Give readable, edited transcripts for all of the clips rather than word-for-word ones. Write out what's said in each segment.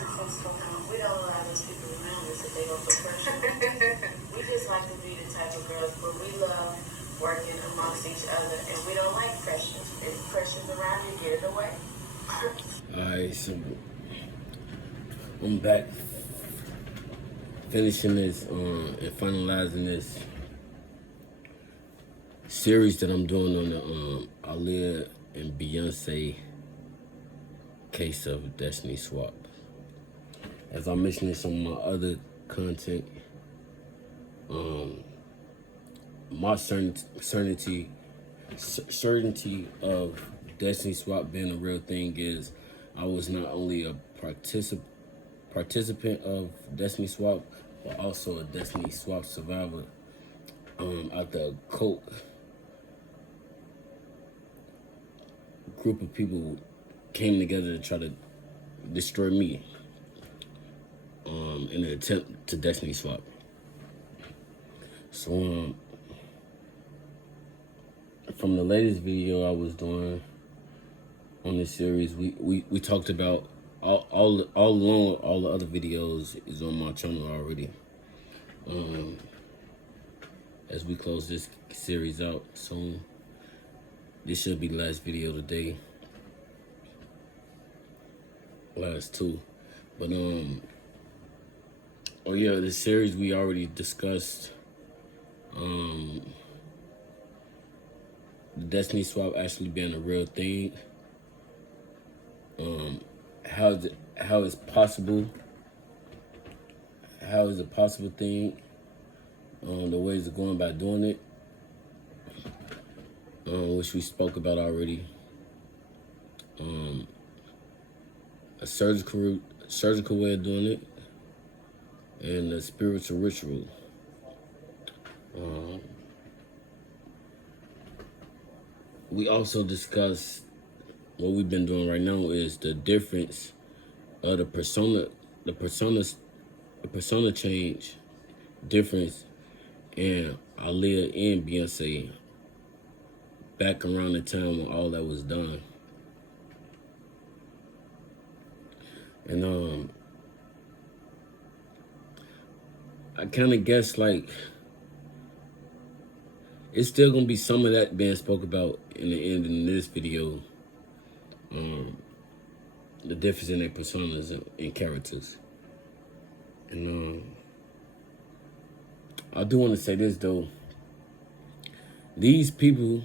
We don't allow those people around us if they go for pressure. We just like to be the type of girls where we love working amongst each other, and we don't like pressure. If pressure's around you, get it away. Alright, so I'm back finishing this and finalizing this series that I'm doing on the Aaliyah and Beyonce case of Destiny Swap. As I mentioned in some of my other content, my certainty of Destiny Swap being a real thing is I was not only a participant of Destiny Swap, but also a Destiny Swap survivor. After a cult group of people came together to try to destroy me in an attempt to Destiny Swap. So from the latest video I was doing on this series, we talked about all the other videos is on my channel already. As we close this series out soon, this should be the last video today. Last two. But oh yeah, this series we already discussed the Destiny Swap actually being a real thing. How is it possible? How is it a possible thing? The ways of going about doing it, which we spoke about already. A surgical way of doing it, and a spiritual ritual. We also discussed what we've been doing right now is the difference of the persona change difference in Aaliyah and Beyonce back around the time when all that was done. And I kind of guess like it's still gonna be some of that being spoke about in the end in this video. The difference in their personas and characters. And I do want to say this though. These people,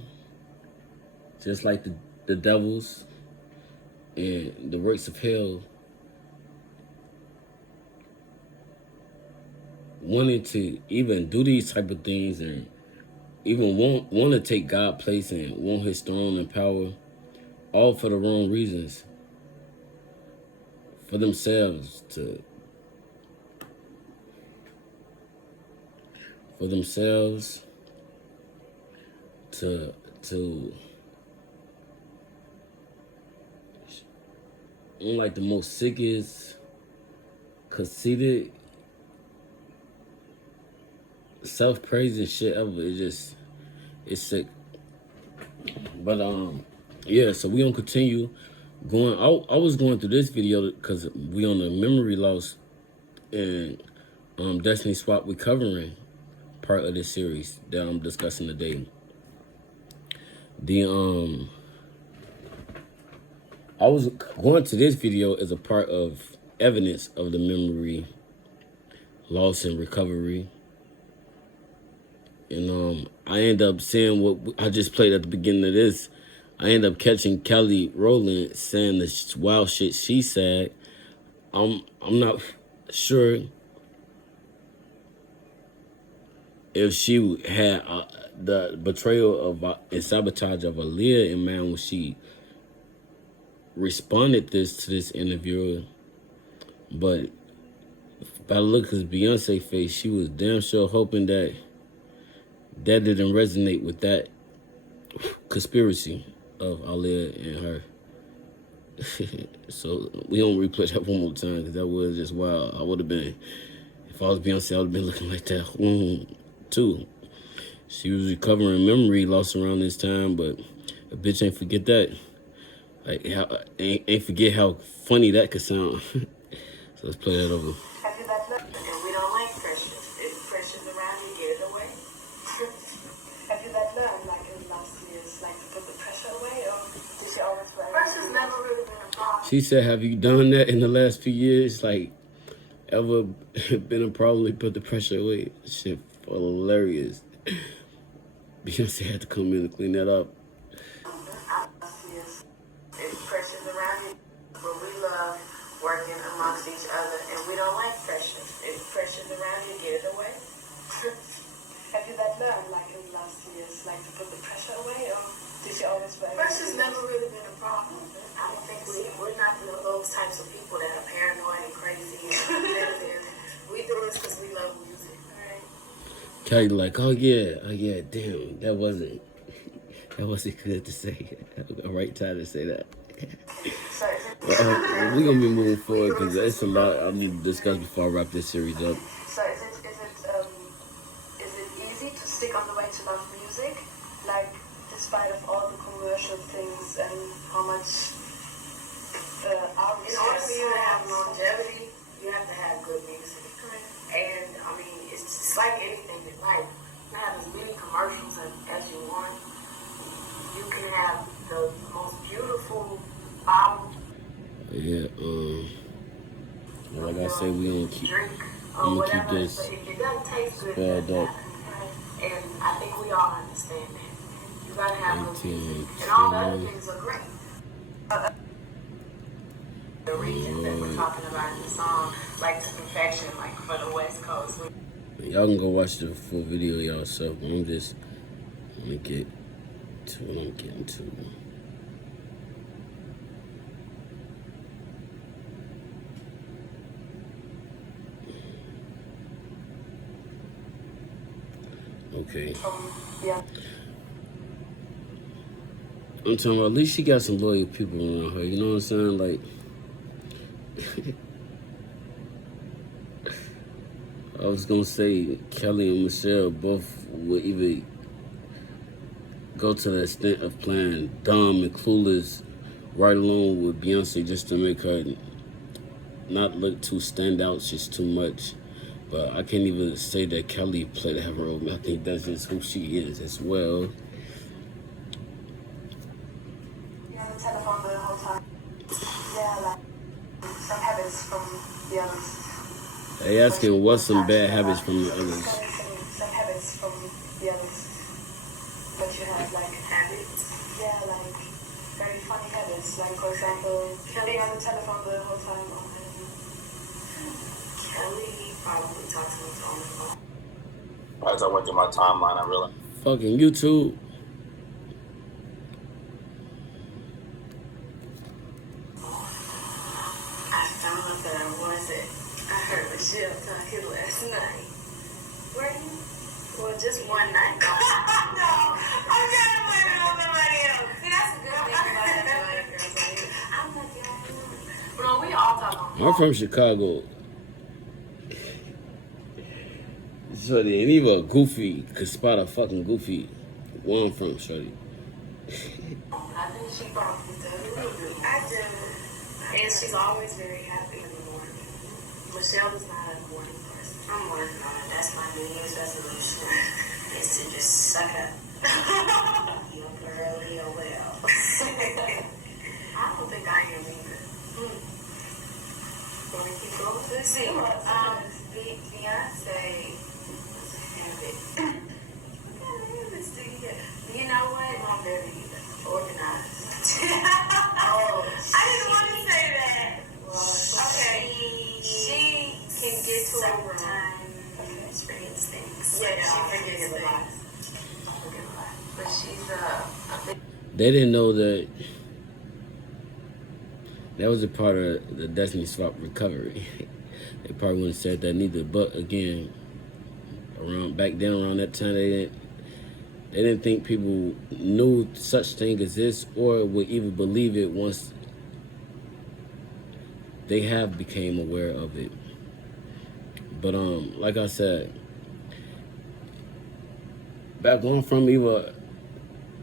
just like the devils and the works of hell, wanting to even do these type of things and even want to take God's place and want his throne and power, all for the wrong reasons. For themselves to like the most sickest, conceited, self-praising shit ever. It's sick. But yeah, so we gonna continue going. I was going through this video because we on the memory loss and Destiny Swap recovering part of this series that I'm discussing today. I was going to this video as a part of evidence of the memory loss and recovery. And I end up saying what I just played at the beginning of this. I end up catching Kelly Rowland saying the wild shit she said. I'm not sure if she had the betrayal of and sabotage of Aaliyah in mind when she responded to this interviewer, but by the look of Beyonce's face, she was damn sure hoping that didn't resonate with that conspiracy of Aaliyah and her. So we don't replay that one more time because that was just wild. I would have been, if I was Beyonce, I would have been looking like that too. She was recovering memory loss around this time, but a bitch ain't forget that. Like, ain't forget how funny that could sound. So let's play that over. Have you that love? And we don't like pressures. If pressure's around, you get it away. Have you that learned, like in the last years, like to put the pressure away, or did you always wear? Pressure's never really been a problem. She said, have you done that in the last few years? Like, ever been a problem? Put the pressure away. Shit, hilarious. Beyonce had to come in and clean that up. If pressure's around you, but we love working amongst each other, and we don't like pressure. If pressure's around you, get it away. Have you that learned, like in the last years, like to put the pressure away, or did you always wear? Pressure's never really been a problem. I don't think we're not those types of people that are paranoid and crazy. We do this because we love music, right? Kelly like, oh yeah, damn, that wasn't good to say. A right time to say that. We're gonna be moving forward because it's a lot I need to discuss before I wrap this series up. So is it easy to stick on the way to love music, like despite of all the commercial things and how much in order for you to have longevity, you have to have good music. And I mean, it's just like anything in life. You can have as many commercials as you want. You can have the most beautiful bottle. Yeah, like I say, we gonna keep. Drink I'm or gonna keep whatever, this but if it doesn't taste good, spelled up. and I think we all understand that. You gotta have good 19, music, and all the other things are great. The region that we're talking about in the song, like to perfection, like for the West Coast. Y'all can go watch the full video yourself. I'm just gonna get to what I'm getting to. Okay. Yeah. I'm talking about, at least she got some loyal people around her, you know what I'm saying? Like, I was gonna say Kelly and Michelle both would either go to the extent of playing dumb and clueless right along with Beyonce just to make her not look too stand out, just too much. But I can't even say that Kelly played that role. I think that's just who she is as well. You had the telephone the whole time. Yeah, like some habits from the others. They asking what's some bad habits from the others. Some habits from the others. But you have like habits. Yeah, like very funny habits. Like for example, Kelly on the telephone the whole time. Kelly probably talks to me on the phone. As I went through my timeline, I realized. Fucking YouTube. I found out that I wasn't. I heard Michelle talking last night. Were you? Well, just one night. No, I'm trying to blame it on somebody else. See, that's a good thing about that girls. I'm like, yeah. Bro, we all talk on I'm from Chicago. Shorty ain't even a goofy could spot a fucking goofy. Where I'm from, Shorty. I think she probably does. I do. And she's always very happy in the morning. Michelle is not a morning person. I'm working on it. That's my New Year's resolution. Is to just suck up. You're early or well. I don't think I am either. Want to keep going with this? Beyonce. You know what? I'm very organized. I didn't want to say that. Well, okay. She can get to a room, experience things. Yeah, she forgets a lot. But she's a big. They didn't know that that was a part of the Destiny Swap recovery. They probably wouldn't have said that neither. But again, back then around that time, they didn't think people knew such thing as this or would even believe it once they have became aware of it. But like I said, back on from either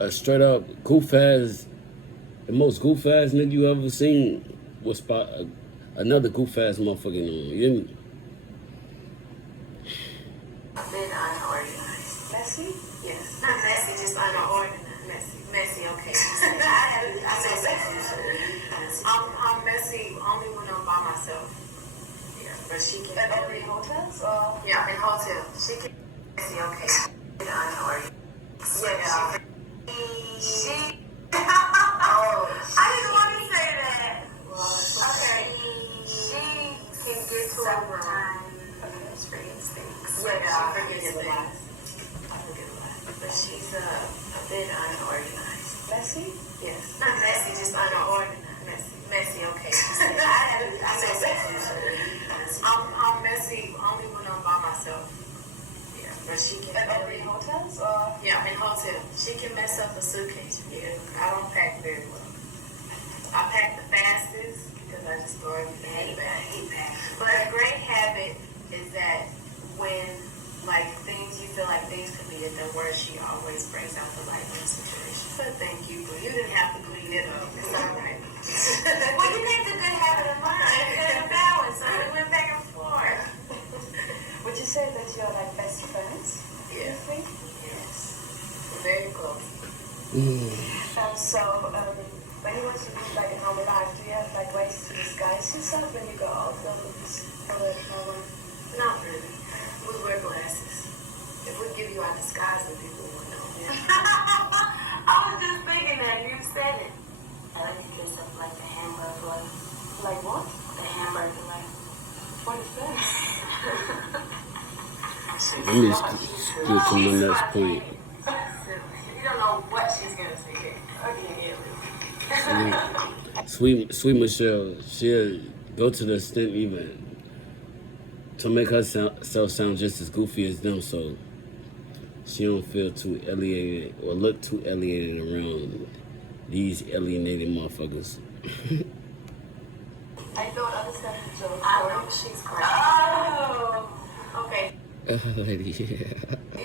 a straight up goof ass, the most goof ass nigga you ever seen was spot another goof ass motherfucking you hear me? A bit unorganized. Messy? Yes. Not messy, just unorganized. Messy, okay. I say messy. I'm messy only when I'm by myself. Yeah, but she can. Only in hotels? Yeah, in hotels. She can. Messy, okay. Unorganized. Yeah, she. Oh, I didn't want to say that. Well, okay. She can get to a time. That's pretty instincts. Yeah, I forget a lot. But she's a bit unorganized. Messy? Yes. Not messy, just unorganized. Messy, okay. I say messy. I'm messy only when I'm by myself. Yeah, but she can. In hotels? Yeah, in hotels. She can mess up a suitcase. Yeah, I don't pack very well. I pack the fastest because I just throw everything in the bag. But a great habit is that when things, you feel like things could be at their worst, she always brings out the light in the situation. But thank you, but you didn't have to clean it up. It's all right. Well, you named a good habit of mine. It's a balance, so we went back and forth. Would you say that you're like best friends? Yeah. Yes. We're very close. So, when you want to live like a normal life, do you have like ways to disguise yourself when you go out? Not really. We wear glasses. If we give you our disguise, then people will know. Yeah. I was just thinking that you said it. I like to dress up like the hamburger life. Like what? The hamburger life. What is that? Let me get to my next point. You don't know what she's gonna say. Okay, Sweet Michelle, she'll go to the extent even to make herself sound just as goofy as them, so she don't feel too alienated or look too alienated around these alienated motherfuckers. I don't understand the joke. I know she's crying. Oh, okay. Lady, yeah. You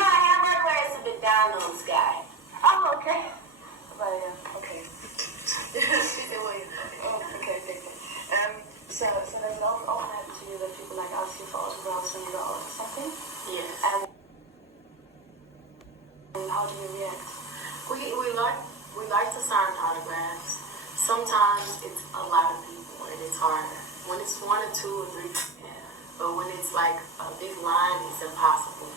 know, I have my class a bit down on this guy. Oh, okay. But, okay. She said, well, okay. So there's often happen to you that people like ask you for autographs when you go out or something? Yes. And how do you react? We like to sign autographs. Sometimes it's a lot of people and it's harder. When it's one or two or three, yeah. But when it's like a big line, it's impossible.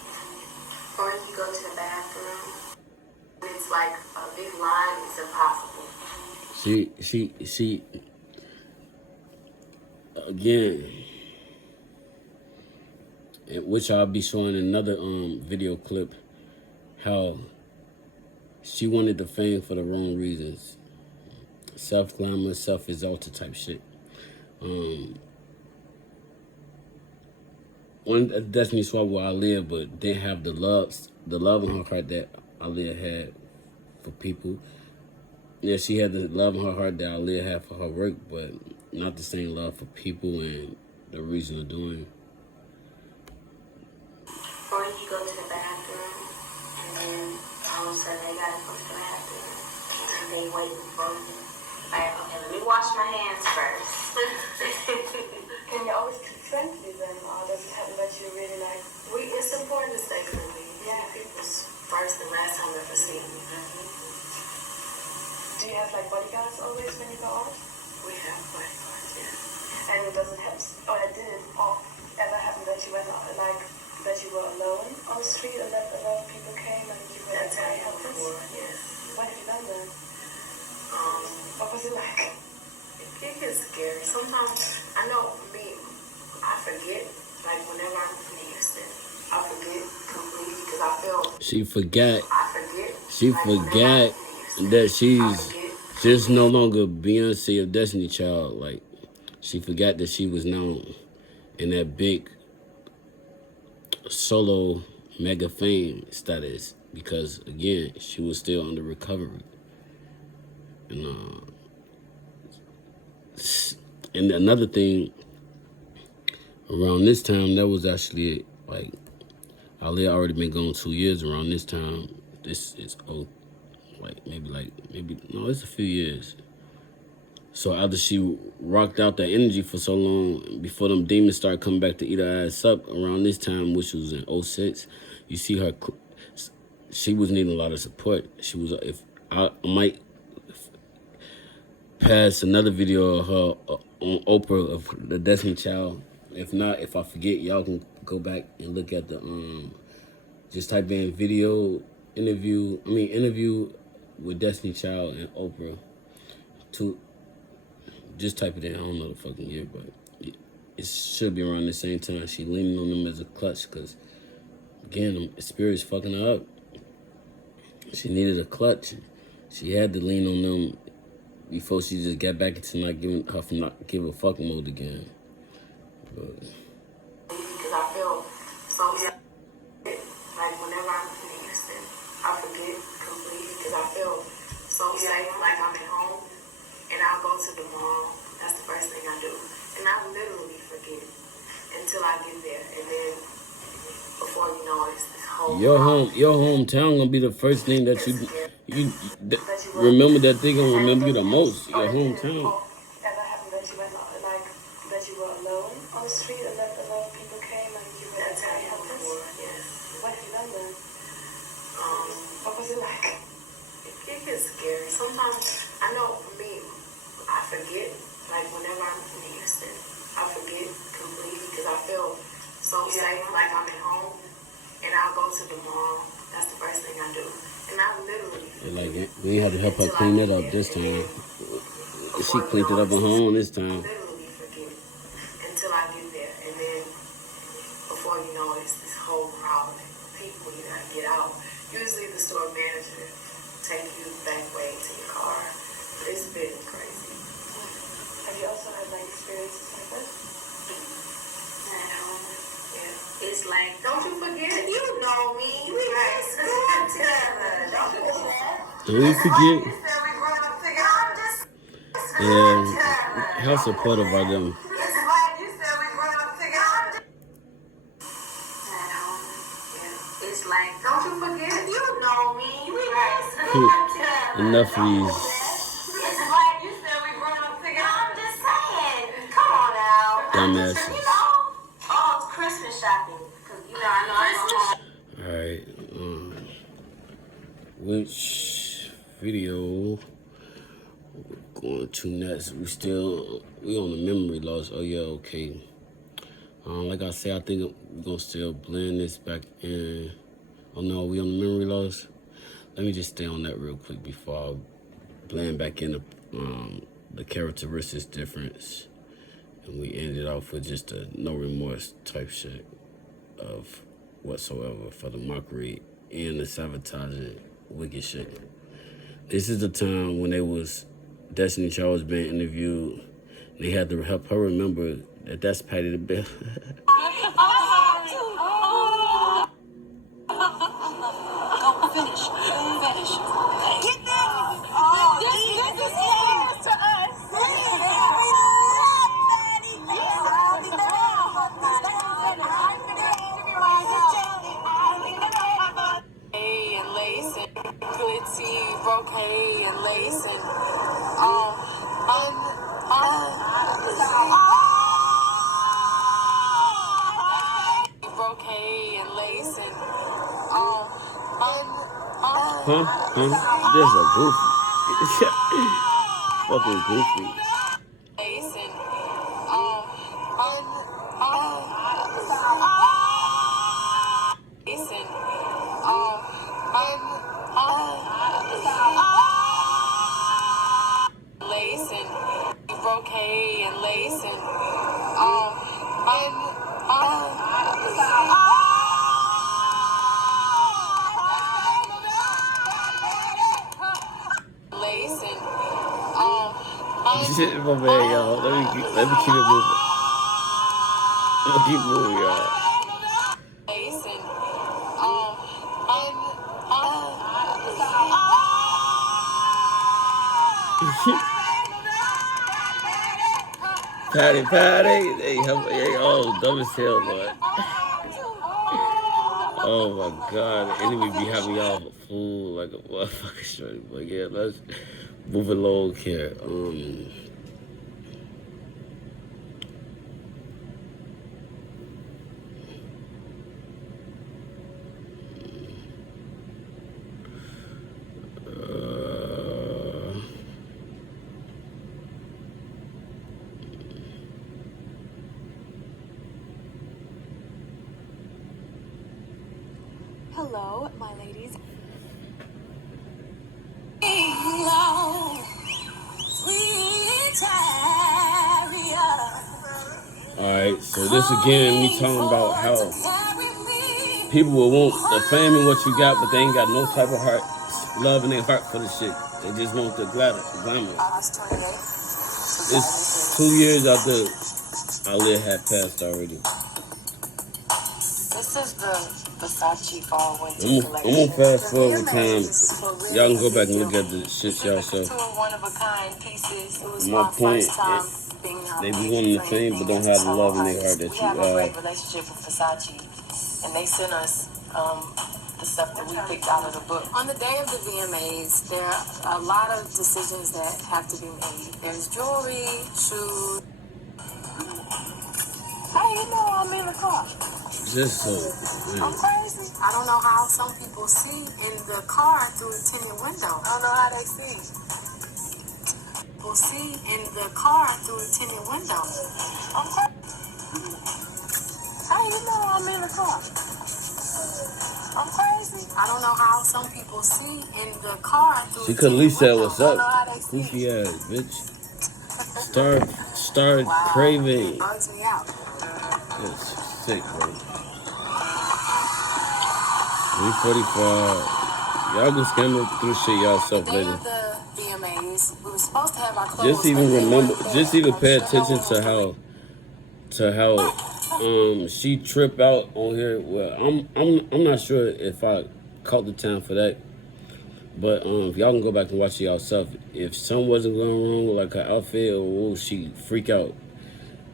Or if you go to the bathroom, when it's like a big line, it's impossible. She again, which I'll be showing another video clip, how she wanted the fame for the wrong reasons. Self-glamour, self-exalted type shit. One Destiny Swap where Aaliyah, but didn't have the love in her heart that Aaliyah had for people. Yeah, she had the love in her heart that Aaliyah had for her work, but not the same love for people and the reason of doing it. Or you go to the bathroom, and then all of a sudden they gotta go to the bathroom, and they waiting for you. Like, okay, let me wash my hands first. Can you always keep friendly then, or does it happen that you really like? It's important to stay friendly. Yeah, people's first and last time ever seen me. Do you have like bodyguards always when you go out? We have bodyguards, yeah. And does it happen, or did it ever happen that you went out, like that you were alone on the street and that other people came and you were like very helpless? Yes. What have you done then? What was it like? It gets scary. Sometimes, I know me, I forget, like whenever I'm used to it, I forget completely because I feel. She forgot. I forget. She forgot that she's just no longer Beyonce of Destiny Child. Like, she forgot that she was known in that big solo mega fame status because, again, she was still under recovery. And another thing, around this time, that was actually like, Aaliyah already been gone 2 years around this time. This is maybe it's a few years. So after she rocked out that energy for so long, before them demons started coming back to eat her ass up around this time, which was in '06, you see her, she was needing a lot of support. She was, if I might pass another video of her on Oprah of the Destiny Child. If not, if I forget, y'all can go back and look at the, just type in interview with Destiny Child and Oprah. Just type it in. I don't know the fucking year, but it should be around the same time. She leaning on them as a clutch because, again, them spirits fucking her up. She needed a clutch. She had to lean on them before she just got back into not give a fuck mode again. But because I feel so like whenever I'm in Houston, I forget completely because I feel so safe, like I'm at home. And I'll go to the mall. That's the first thing I do. And I literally forget until I get there. And then before you know it, it's this whole your hometown gonna be the first thing that you remember, that they gonna remember you the most. Your hometown. Ever happened that you went like that you were alone on the street and that a lot of people came and you were very helpless? Yes. What have you done then? What was it like? It gets scary. Sometimes I know for me, I forget, like whenever I'm in Houston, I forget completely because I feel so safe, like I'm at home, and I'll go to the mall. That's the first thing I do, and I literally like we had to help her clean it up this time. She cleaned it up at home this time. Literally forget until I get there, and then before you know it, it's this whole crowd of people. You gotta get out. Usually the store manager take you back way to your car. It's been crazy. Have you also had like experiences like this? Yeah. It's like, don't you forget, you know me. We right together. Don't you forget? Don't you forget? Yeah, how supportive are them? It's like, don't you forget, you know me. We right together. Enough of these. It's like you said we grown up together. I'm just saying. Come on now. Dumbasses. You know, oh, it's Christmas shopping. Cause you know I know All right. Which video we're going to next? We on the memory loss. Oh yeah, okay. Like I said, I think we're gonna still blend this back in. Oh no, we on the memory loss. Let me just stay on that real quick before I blend back in the characteristics difference, and we ended off with just a no remorse type shit of whatsoever for the mockery and the sabotaging wicked shit. This is the time when Destiny Child was being interviewed. They had to help her remember that that's Patty the Bear. Finish. Get that! Oh, this is yours to us. We love Maddie. And lace and glitzy, brocade and lace and brocade and lace and Just a goofy. Fucking goofy. lace and lace and brocade and lace and lace and Shit, my man, y'all. Let me keep it moving. Let me keep moving, y'all. lace and Patty, hey, oh, dumb as hell, Lord. Oh my God, the enemy be having y'all fool like a motherfucker shorty. But yeah, let's move along here. Hello, my ladies. Alright, so this again, me talking about how people will want the fame and what you got, but they ain't got no type of heart, love in their heart for the shit. They just want the glamour. It's 2 years after Ali had passed already. This is the Versace Fall Winter I'm collection. gonna fast forward with time. Y'all can go back and look at the shit y'all Two saw. one-of-a-kind pieces. It was My my point, first time being they be wanting the fame, but don't have the love in their heart that we you have a great relationship with Versace, and they sent us the stuff that we picked out of the book. On the day of the VMAs, there are a lot of decisions that have to be made. There's jewelry, shoes. How do you know I'm in the car? Just so. I'm crazy. I don't know how some people see in the car through a tinted window. I don't know how they see. People see in the car through a tinted window. I'm crazy. How do you know I'm in the car? I'm crazy. I don't know how some people see in the car through She a could at least say tinted what's window. up. Goofy ass bitch. Start craving. It bugs me out. That's sick, bro. 345. Y'all can scammer through shit y'all self The day later. of the VMAs, we were supposed to have our clothes. Just even remember, just even pay attention to how she trip out on here. Well, I'm not sure if I caught the time for that, but if y'all can go back and watch it yourself. If something wasn't going wrong with like her outfit or will she freak out,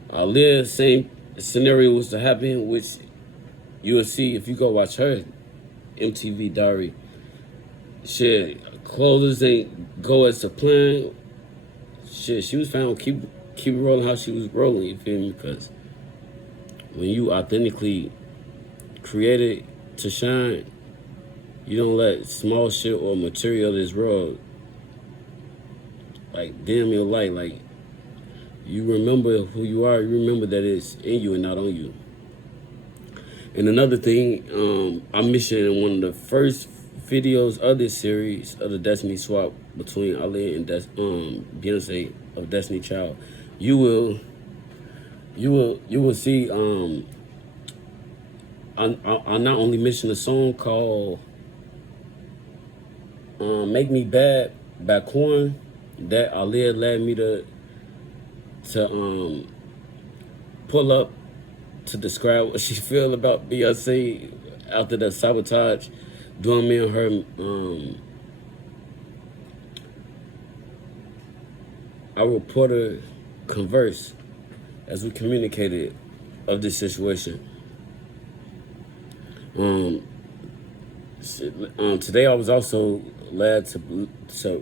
Aaliyah, same scenario was to happen, which you will see if you go watch her MTV Diary. Shit, clothes ain't go as a plan. Shit, she was found keep rolling how she was rolling. You feel me? Because when you authentically created to shine, you don't let small shit or material of this world like dim your light. Like you remember who you are. You remember that it's in you and not on you. And another thing, I mentioned in one of the first videos of this series of the Destiny swap between Ali and Beyonce of Destiny Child, you will see. I not only mentioned a song called "Make Me Bad" by Korn that Ali led me to pull up to describe what she feel about Beyonce after the sabotage doing me and her our reporter converse as we communicated of this situation. Today I was also glad to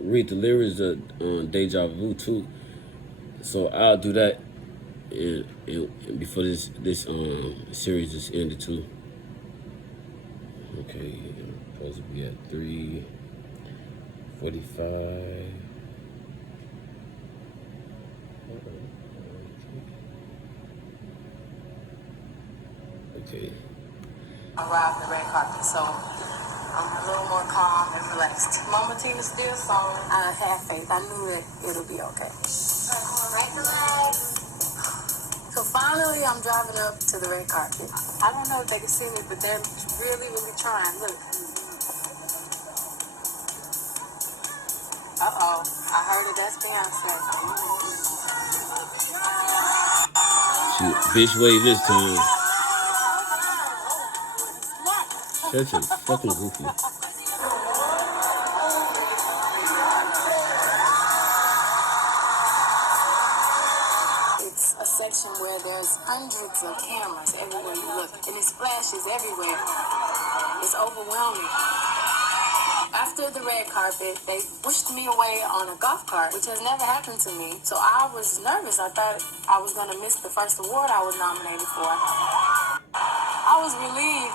read the lyrics of Deja Vu too, so I'll do that and before this series is ended too. Okay, I'm supposed to be at 3:45. Okay. Arrived the red carpet, so I'm a little more calm and relaxed. Mama Tina still song. I had faith. I knew that it'll be okay. Right the leg. So finally, I'm driving up to the red carpet. I don't know if they can see me, but they're really, really trying. Look. Uh-oh. I heard it. That's Beyonce. She bitch wave this time. Such a fucking goofy. It's a section where there's hundreds of cameras everywhere you look, and it splashes everywhere. It's overwhelming. After the red carpet, they pushed me away on a golf cart, which has never happened to me. So I was nervous. I thought I was going to miss the first award I was nominated for. I was relieved.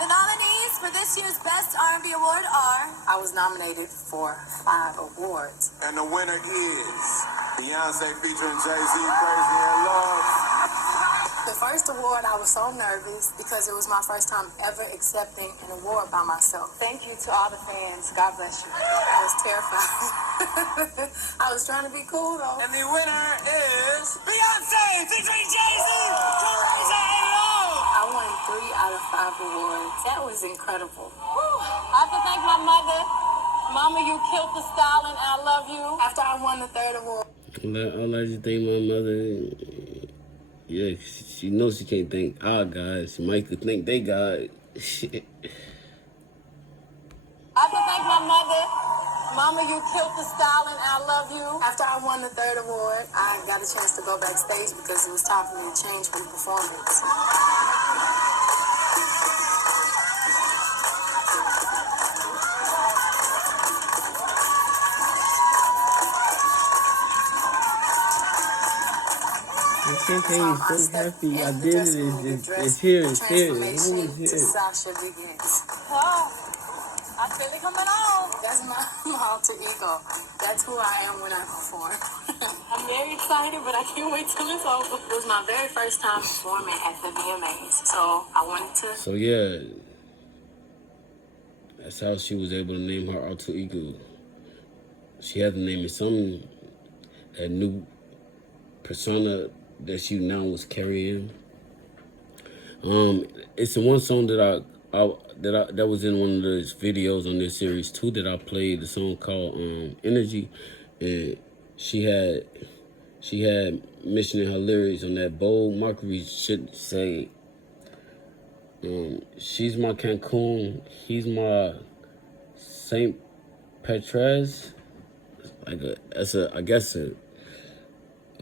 The nominees for this year's Best R&B Award are... I was nominated for 5 awards. And the winner is Beyonce featuring Jay-Z, Crazy in Love. The first award, I was so nervous because it was my first time ever accepting an award by myself. Thank you to all the fans. God bless you. I was terrified. I was trying to be cool though. And the winner is Beyonce featuring Jay-Z. I won 3 out of 5 awards. That was incredible. I have to thank my mother. Mama, you killed the style and I love you. After I won the 3rd award, I like to thank my mother. Yeah, she knows she can't thank our God. She might could thank they God. Shit. I have to thank my mother. Mama, you killed the style and I love you. after I won the 3rd award, I got a chance to go backstage because it was time for me to change from performance. I can't tell you so happy I did it. It's here. It's here. It's here. Sasha begins. Oh, I feel it coming on. That's my alter ego. That's who I am when I perform. I'm very excited, but I can't wait till it's over. It was my very first time performing at the VMAs, so I wanted to. So yeah, that's how she was able to name her alter ego. She had to name it something, a new persona that she now was carrying. It's the one song that that was in one of those videos on this series too that I played. The song called Energy, and she had mentioned in her lyrics on that bold mockery should say, she's my Cancun, he's my Saint Petrez. I guess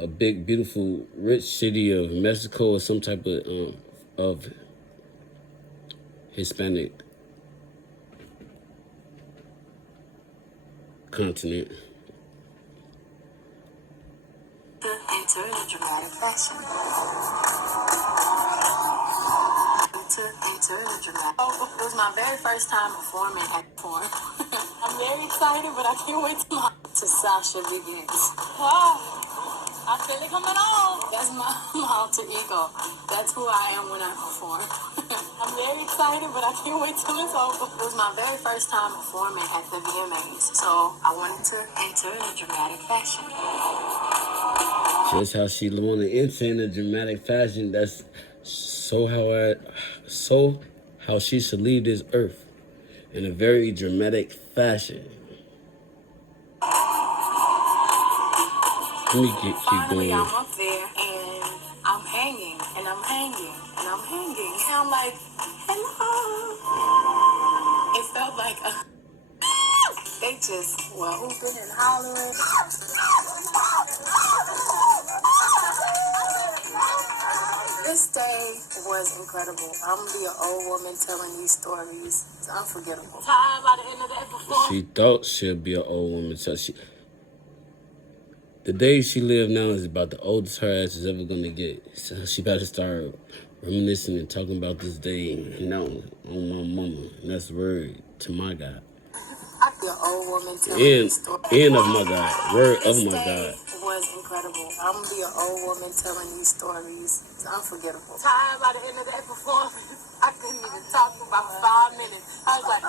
a big, beautiful, rich city of Mexico or some type of Hispanic continent. To enter in a dramatic fashion. It was my very first time performing at Form. I'm very excited, but I can't wait till To Sasha begins. Oh, I feel it coming on. That's my alter ego. That's who I am when I perform. I'm very excited, but I can't wait till it's over. It was my very first time performing at the VMAs, so I wanted to enter in a dramatic fashion. Just how she wanted to enter in a dramatic fashion. That's how she should leave this earth in a very dramatic fashion. Let me keep Finally, going. I'm up there and I'm hanging and I'm hanging and I'm hanging. And I'm like, hello. It felt like they just were hooping and hollering. This day was incredible. I'm gonna be an old woman telling these stories. It's unforgettable. Tired by the end of that performance. She thought she'd be an old woman. So the days she live now is about the oldest her ass is ever gonna get. So she better start reminiscing and talking about this day now on my mama. And that's word to my God. I feel an old woman telling these stories. And of my God. Word of my God. This day was incredible. I'm gonna be an old woman telling these stories. It's unforgettable. Tired by the end of that performance. I couldn't even talk for about 5 minutes. I was like,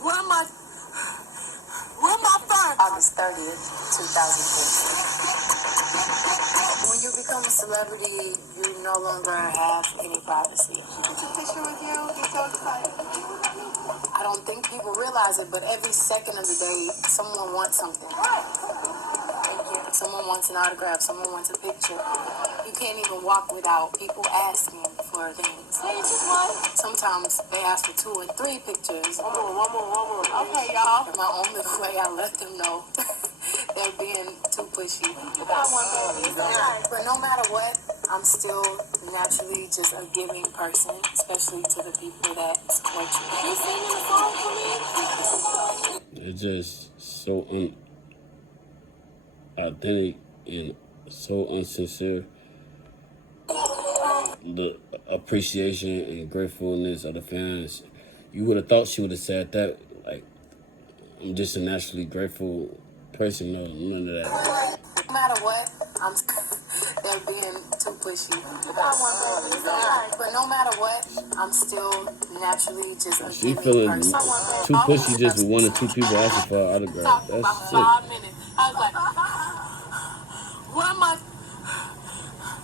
where my phone? August 30th, 2014. When you become a celebrity, you no longer have any privacy. Put your picture with you. You're so excited. I don't think people realize it, but every second of the day, someone wants something. Someone wants an autograph. Someone wants a picture. You can't even walk without people asking for things. Hey, just one. Sometimes they ask for 2 and 3 pictures. One more. Okay, y'all. My only way I let them know they're being too pushy. I want baby. It's alright. But no matter what, I'm still naturally just a giving person, especially to the people that support you. You singing a song for me? It's just so authentic and so unsincere. The appreciation and gratefulness of the fans. You would have thought she would have said that, like, I'm just a naturally grateful person. No, none of that. No matter what, they're being too pushy. But no matter what, I'm still naturally just a She giving feeling person. too pushy just with one or two people asking for an autograph. Talked about That's sick. 5 minutes. I was like,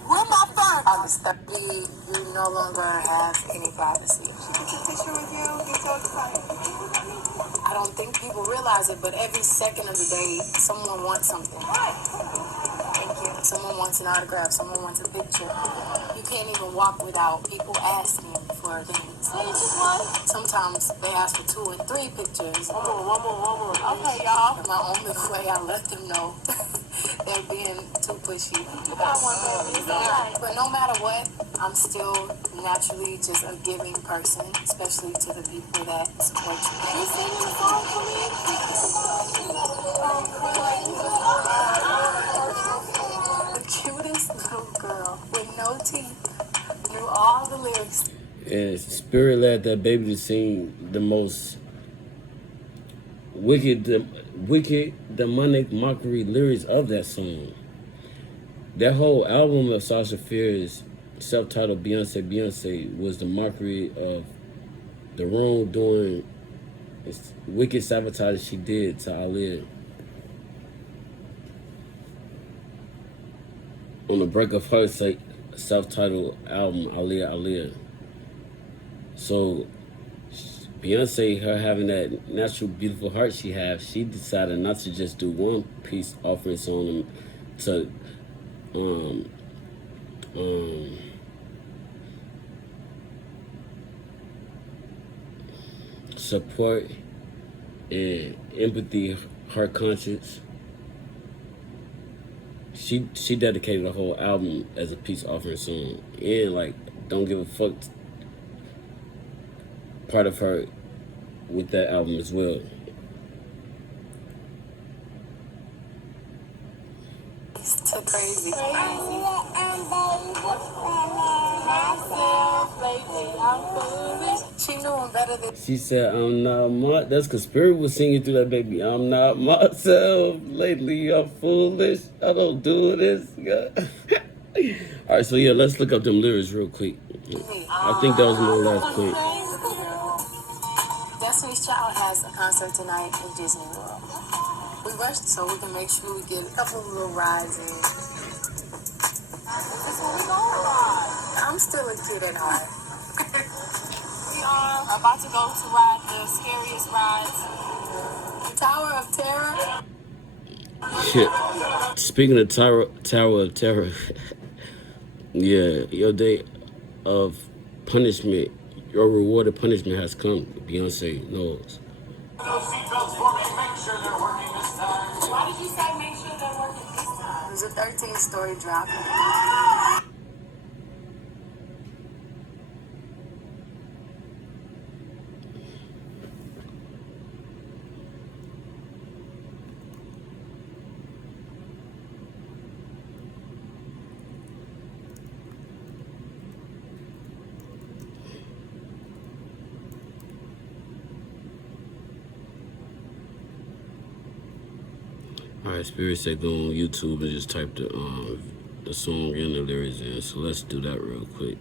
where my phone? Understand. You no longer have any privacy. She took a picture with you. You so excited. I don't think people realize it, but every second of the day, someone wants something. Thank you. Someone wants an autograph. Someone wants a picture. You can't even walk without people asking for things. Hey, just one. Sometimes they ask for 2 and 3 pictures. One more. Okay, y'all. My only way I let them know they're being too pushy. But no matter what, I'm still naturally just a giving person, especially to the people that support you. Can you sing a song for me? The cutest little girl with no teeth knew all the lyrics. And Spirit led that baby to sing the most wicked, demonic mockery lyrics of that song. That whole album of Sasha Fierce's self-titled Beyonce was the mockery of the wrongdoing, wicked sabotage she did to Aaliyah. On the break of her self-titled album, Aaliyah. So Beyonce, her having that natural beautiful heart she decided not to just do one peace offering song to support and empathy her conscience. She dedicated a whole album as a peace offering song, and like don't give a fuck part of her with that album as well. It's too crazy. She knew him better than She said, I'm not that's because Spirit was singing through that baby. I'm not myself lately, I'm foolish, I don't do this. Alright, so yeah, let's look up them lyrics real quick. I think that was my last point. Destiny's Child has a concert tonight in Disney World. We rushed so we can make sure we get a couple of little rides in. I'm still a kid at heart. We are about to go to ride the scariest rides. Tower of Terror. Shit. Speaking of Tower of Terror, yeah, your day of punishment, your rewarded punishment has come. Beyonce knows. Why did you say make sure they're working this time? It was a 13-story drop. Alright, Spirit said go on YouTube and just type the song and the lyrics in. So let's do that real quick.